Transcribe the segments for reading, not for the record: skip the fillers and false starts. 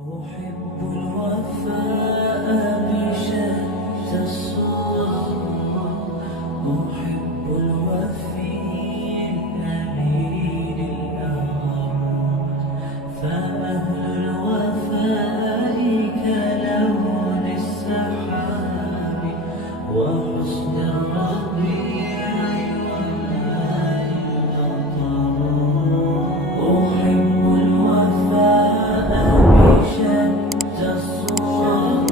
أحب الوفاء بشتى الصور، أحب الوفي الأمين الأغر، فأهل الوفاء كلون السحاب وحسن الربيع وماء المطر. أحب الوفاء بشتى الصور،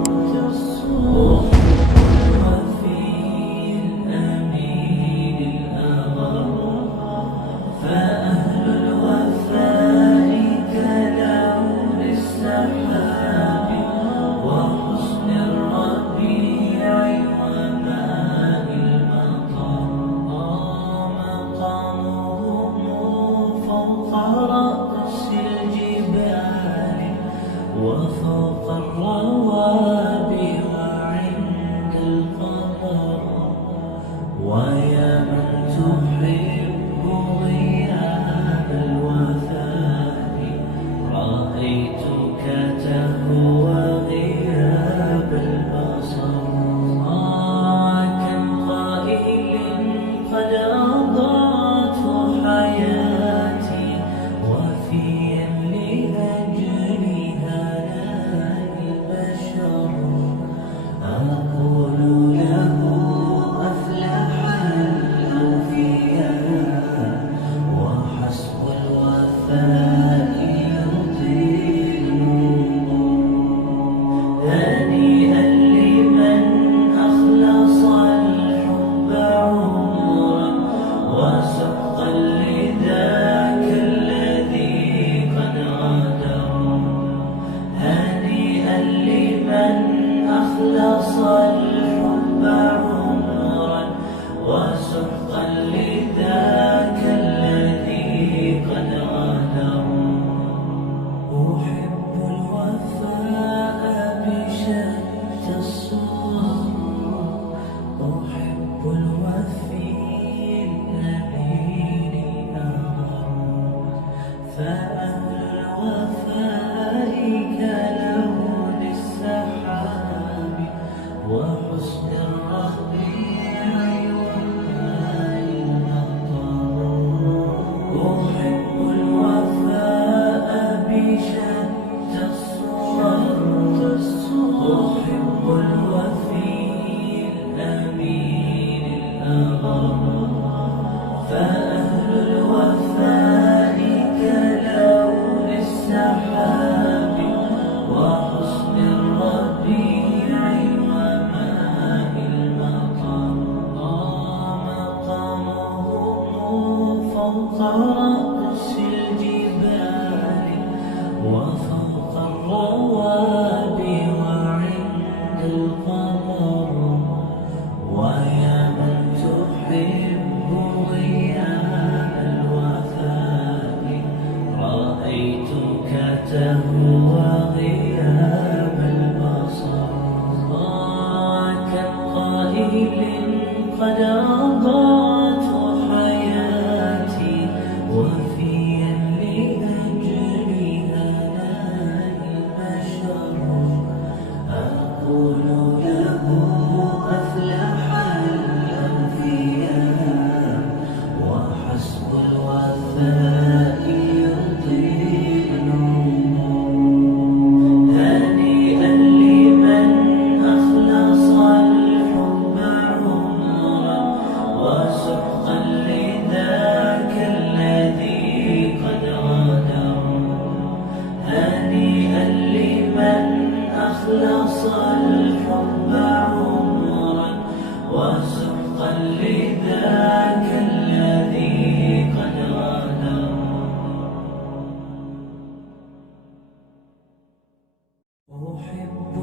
وفي الأمين الأغر، فأهل الوفاء كلون السحاب وحسن الربيع وماء المطر. مقامهم فوق رأس الجبال وفوق الروابي وعند القمر. ويا من تحب غياب الوفاء، رأيتك تهوى غياب البصر. كم قائل قد أضاعت حياتي وفيا لأجلها لا البشر. أقول له أفلح الأوفياء وحسب الوفاء يطيل. هنيئا لمن أخلص الحب عمرا وسقا لذاك الذي قد غدر. هنيئا لمن أخلص الحب عمرا وسقا لذاك الذي قد غدر. أحب الوفاء بشتى الصور، أحب الوفي الأمين الأغر، فأهل الوفاء كلون السحاب وحسن الربيع وماء المطر. أحب الوفاء بشتى الصور، أحب الوفي الأمين الأغر، فأهل الوفاء كلون السحاب وحسن الربيع وماء المطر. مقامهم فوق رأس الجبال وفوق الروابي وعند القمر. ويا من تحب غياب الوفاء، رأيتك تهوى غياب البصر. كم قائل قد أضاعت حياتي وفيا لأجلها لا البشر. أقول له أفلح الأنبياء وحسب الوفاء يطيل. هنيئا لمن أخلص الحب عمرا وسقا لذاك الذي قد غدر. هنيئا لمن أخلص الحب عمرا وسقا لذاك الذي قد غدر. أحب